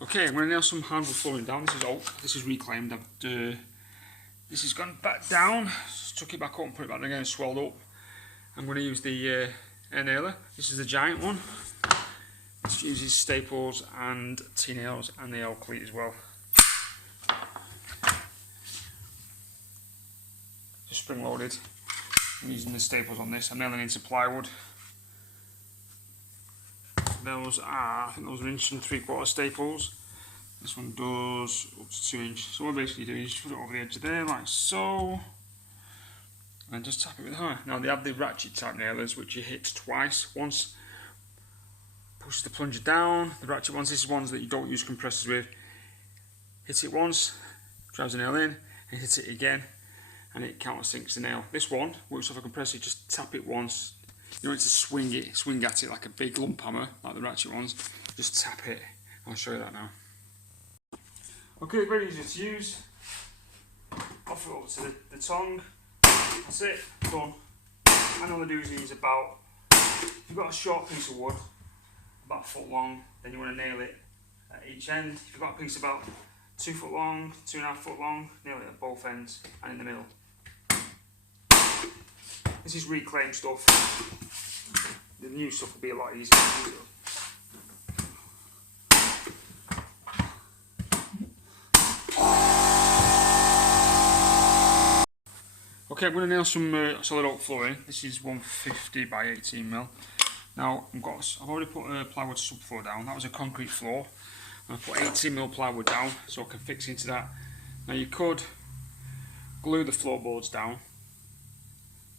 Okay, I'm going to nail some hardwood flooring down. This is oak, this is reclaimed. This has gone back down, took it back up and put it back again, swelled up. I'm going to use the air nailer. This is the giant one. This uses staples and T-nails and the L cleat as well. Just spring loaded. I'm using the staples on this. I'm nailing into plywood. Those are, I think those are 1.75 inch staples. This one does up to 2 inch. So what I basically do is just put it over the edge of there like so, and just tap it with a hammer. Now they have the ratchet type nailers which you hit twice. Once pushes the plunger down. The ratchet ones, this is ones that you don't use compressors with. Hit it once, drives the nail in, and hit it again, and it countersinks the nail. This one works off a compressor. You just tap it once. You don't need to swing at it like a big lump hammer like the ratchet ones. Just tap it. I'll show you that now. Okay, very easy to use. Off it over to the tongue. That's it, done. And all I do is use about, if you've got a short piece of wood, about a foot long, then you want to nail it at each end. If you've got a piece about 2 foot long, 2.5 foot long, nail it at both ends and in the middle. This is reclaimed stuff. The new stuff will be a lot easier to use. Okay, I'm going to nail some solid oak flooring. This is 150 by 18mm. Now I've already put a plywood subfloor down. That was a concrete floor. And I put 18mm plywood down so I can fix into that. Now you could glue the floorboards down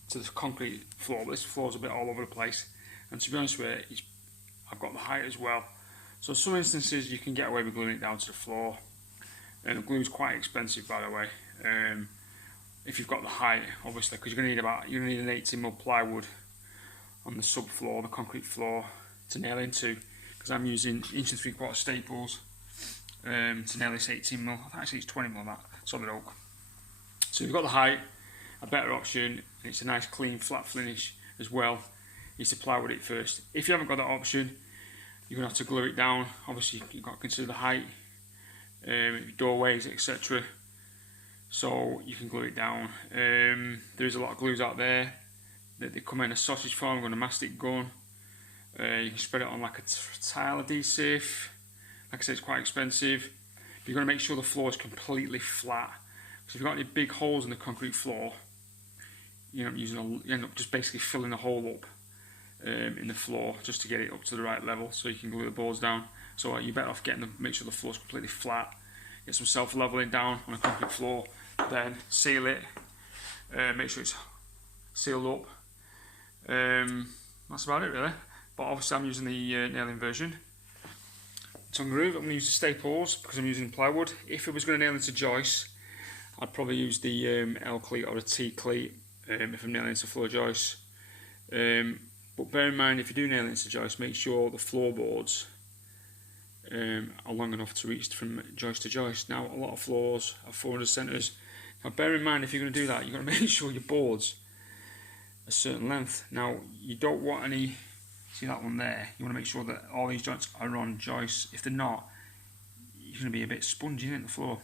to the concrete floor, but this floor's a bit all over the place. And to be honest with you, I've got the height as well. So in some instances you can get away with gluing it down to the floor. And glue is quite expensive, by the way. If you've got the height, obviously, because you're going to need an 18mm plywood on the subfloor, the concrete floor, to nail into. Because I'm using 1.75 inch staples to nail this 18mm. Actually, it's 20mm that solid oak. So if you've got the height, a better option, and it's a nice clean flat finish as well, is to plywood it first. If you haven't got that option, you're going to have to glue it down. Obviously, you've got to consider the height, doorways, etc. So you can glue it down. There's a lot of glues out there that they come in a sausage form, on a mastic gun. You can spread it on like a tile adhesive. Like I said, it's quite expensive. But you've got to make sure the floor is completely flat. Because if you've got any big holes in the concrete floor, you end up just basically filling the hole up in the floor just to get it up to the right level so you can glue the boards down. So you're better off make sure the floor is completely flat. Get some self-leveling down on a concrete floor, then seal it, make sure it's sealed up. That's about it really, but obviously I'm using the nailing version. Tongue groove, I'm going to use the staples because I'm using plywood. If I was going to nail into joists, I'd probably use the L cleat or a T cleat if I'm nailing into floor joists. But bear in mind, if you do nail into joists, make sure the floorboards are long enough to reach from joist to joist. Now a lot of floors are 400 centres. Now bear in mind, if you're going to do that, you've got to make sure your boards are a certain length. Now you don't want any, see that one there, you want to make sure that all these joints are on joists. If they're not, you're going to be a bit spongy in the floor.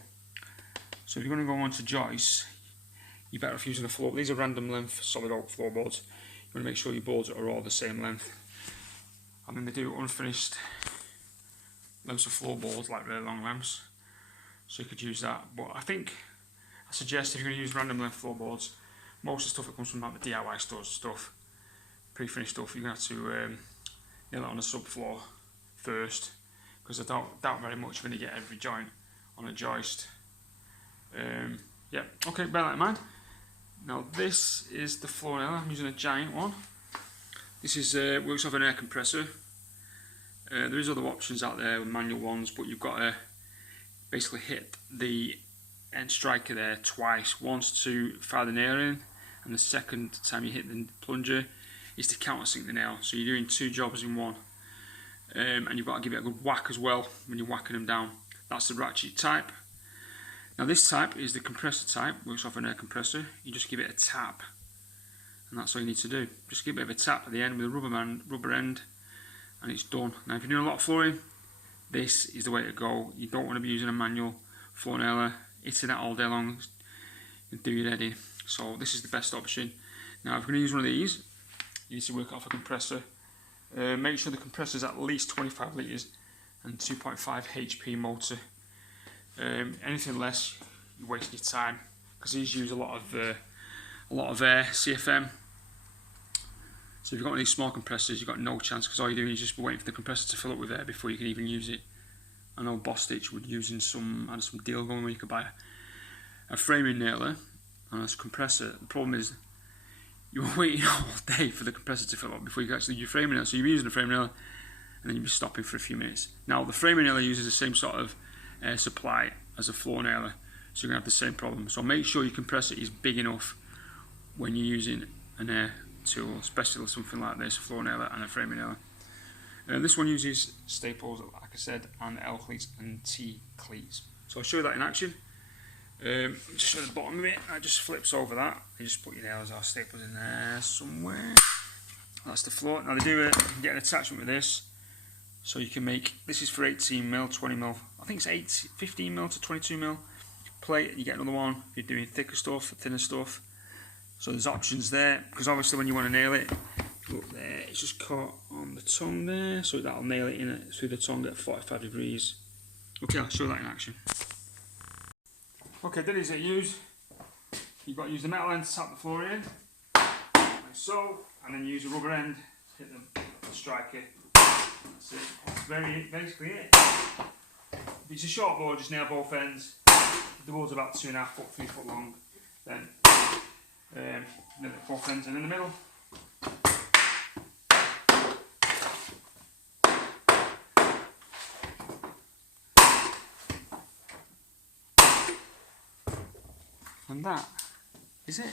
So if you're going to go onto joists, you're better off using a floor. These are random length solid oak floorboards. You want to make sure your boards are all the same length. And then they do unfinished lengths of floorboards, like really long lengths, so you could use that. But I suggest if you're going to use random length floorboards, most of the stuff that comes from like the DIY stores stuff, pre-finished stuff, you're going to have to nail it on a subfloor first, because I doubt very much when you get every joint on a joist. Yeah, okay, bear that in mind. Now this is the floor nailer. I'm using a giant one. This is works off an air compressor. There is other options out there with manual ones, but you've got to basically hit the end striker there twice. Once to fire the nail in, and the second time you hit the plunger is to countersink the nail. So you're doing two jobs in one. And you've got to give it a good whack as well when you're whacking them down. That's the ratchet type. Now this type is the compressor type, works off an air compressor. You just give it a tap, and that's all you need to do. Just give it a bit of a tap at the end with a rubber end, and it's done. Now if you're doing a lot of flooring, this is the way to go. You don't want to be using a manual floor nailer, hitting it all day long and do your head in. So this is the best option. Now if you're going to use one of these, you need to work off a compressor. Make sure the compressor is at least 25 litres and 2.5 HP motor. Anything less, you're wasting your time, because these use a lot of air, CFM. So if you've got any small compressors, you've got no chance, because all you're doing is just waiting for the compressor to fill up with air before you can even use it. I know Boss Stitch would using some deal going where you could buy a framing nailer and a compressor. The problem is you're waiting all day for the compressor to fill up before you can actually use your framing nailer. So you're using a framing nailer and then you'll be stopping for a few minutes. Now the framing nailer uses the same sort of air supply as a floor nailer, so you're going to have the same problem. So make sure your compressor is big enough when you're using an air tool, especially something like this, a floor nailer and a framing nailer. This one uses staples, like I said, and L cleats and T cleats. So I'll show you that in action. Just show the bottom of it. It just flips over that. You just put your nails or staples in there somewhere. That's the floor. Now they do you can get an attachment with this, so you can make. This is for 18mm, 20mm. I think it's 15mm to 22mm plate. You get another one if you're doing thicker stuff, thinner stuff. So there's options there, because obviously when you want to nail it, look there, it's just caught on the tongue there, so that'll nail it in it through the tongue at 45 degrees. Okay, I'll show that in action. Okay, that is it used. You've got to use the metal end to tap the floor in, like so, and then use a rubber end to hit the striker. That's it. That's basically it. If it's a short board, just nail both ends. If the board's about 2.5 foot, 3 foot long, then nail it both ends and in the middle. And that is it.